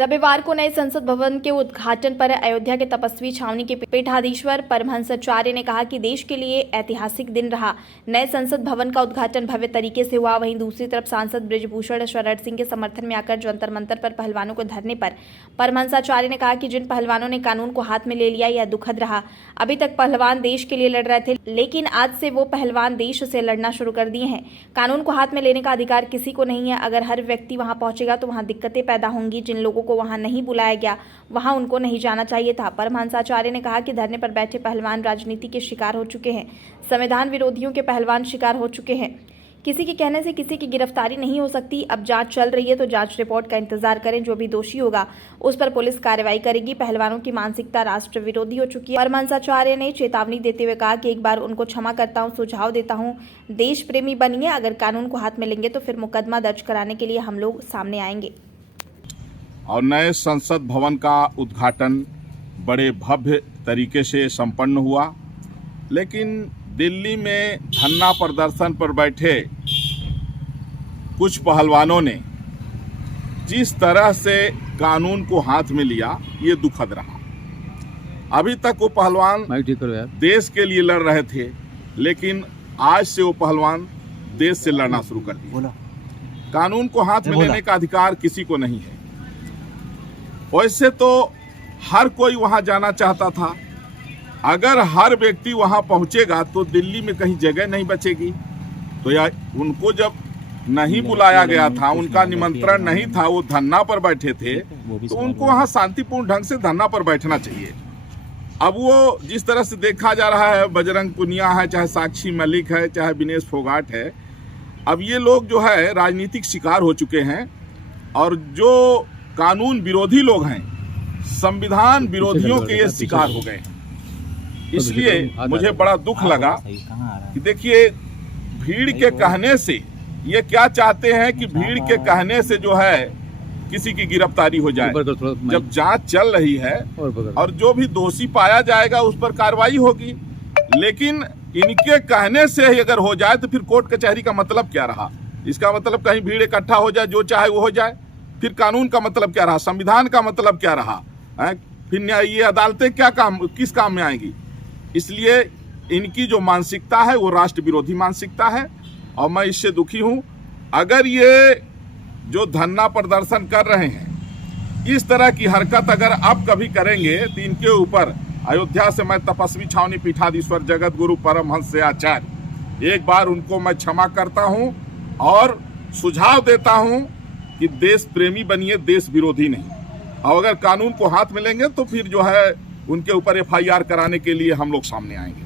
रविवार को नए संसद भवन के उद्घाटन पर अयोध्या के तपस्वी छावनी के पीठाधीश्वर परमहंसाचार्य ने कहा कि देश के लिए ऐतिहासिक दिन रहा। नए संसद भवन का उद्घाटन भव्य तरीके से हुआ। वहीं दूसरी तरफ सांसद बृजभूषण शरण सिंह के समर्थन में आकर जंतर मंतर पर पहलवानों को धरने पर परमहंसाचार्य ने कहा कि जिन पहलवानों ने कानून को हाथ में ले लिया यह दुखद रहा। अभी तक पहलवान देश के लिए लड़ रहे थे, लेकिन आज से वो पहलवान देश से लड़ना शुरू कर दिए हैं। कानून को हाथ में लेने का अधिकार किसी को नहीं है। अगर हर व्यक्ति वहां पहुंचेगा तो वहां दिक्कतें पैदा होंगी। जिन लोगों को वहां नहीं बुलाया गया वहां उनको नहीं जाना चाहिए था। परमहंसाचार्य ने कहा कि धरने पर बैठे पहलवान राजनीति के शिकार हो चुके हैं। संविधान विरोधियों के पहलवान शिकार हो चुके हैं। किसी के कहने से किसी की गिरफ्तारी नहीं हो सकती। अब जांच चल रही है तो जांच रिपोर्ट का इंतजार करें। जो भी दोषी होगा उस पर पुलिस कार्रवाई करेगी। पहलवानों की मानसिकता राष्ट्र विरोधी हो चुकी है। परमहंसाचार्य ने चेतावनी देते हुए कहा कि एक बार उनको क्षमा करता हूं, सुझाव देता हूं, देश प्रेमी बनिए। अगर कानून को हाथ में लेंगे तो फिर मुकदमा दर्ज कराने के लिए हम लोग सामने आएंगे। और नए संसद भवन का उद्घाटन बड़े भव्य तरीके से संपन्न हुआ, लेकिन दिल्ली में धरना प्रदर्शन पर बैठे कुछ पहलवानों ने जिस तरह से कानून को हाथ में लिया ये दुखद रहा। अभी तक वो पहलवान देश के लिए लड़ रहे थे, लेकिन आज से वो पहलवान देश से लड़ना शुरू कर दिया। कानून को हाथ में लेने का अधिकार किसी को नहीं है। वैसे तो हर कोई वहां जाना चाहता था। अगर हर व्यक्ति वहां पहुंचेगा तो दिल्ली में कहीं जगह नहीं बचेगी। तो या उनको जब नहीं बुलाया गया था, उनका निमंत्रण नहीं था, वो धरना पर बैठे थे, तो उनको वहां शांतिपूर्ण ढंग से धरना पर बैठना चाहिए। अब वो जिस तरह से देखा जा रहा है, बजरंग पुनिया है, चाहे साक्षी मलिक है, चाहे विनेश फोगाट है, अब ये लोग जो है राजनीतिक शिकार हो चुके हैं। और जो कानून विरोधी लोग हैं, संविधान विरोधियों के ये शिकार हो गए हैं। इसलिए मुझे बड़ा दुख लगा कि देखिए, भीड़ के कहने से ये क्या चाहते हैं कि भीड़ के कहने से जो है किसी की गिरफ्तारी हो जाए। जब जांच चल रही है और जो भी दोषी पाया जाएगा उस पर कार्रवाई होगी, लेकिन इनके कहने से ही अगर हो जाए तो फिर कोर्ट कचहरी का मतलब क्या रहा? इसका मतलब कहीं भीड़ इकट्ठा हो जाए, जो चाहे वो हो जाए, फिर कानून का मतलब क्या रहा? संविधान का मतलब क्या रहा? फिर ये अदालतें क्या काम, किस काम में आएंगी? इसलिए इनकी जो मानसिकता है वो राष्ट्र विरोधी मानसिकता है और मैं इससे दुखी हूं। अगर ये जो धरना प्रदर्शन कर रहे हैं इस तरह की हरकत अगर अब कभी करेंगे तो इनके ऊपर अयोध्या से मैं तपस्वी छावनी पीठाधीश्वर जगत गुरु परमहंस आचार्य एक बार उनको मैं क्षमा करता हूं और सुझाव देता हूं कि देश प्रेमी बनिए, देश विरोधी नहीं। और अगर कानून को हाथ में लेंगे तो फिर जो है उनके ऊपर FIR कराने के लिए हम लोग सामने आएंगे।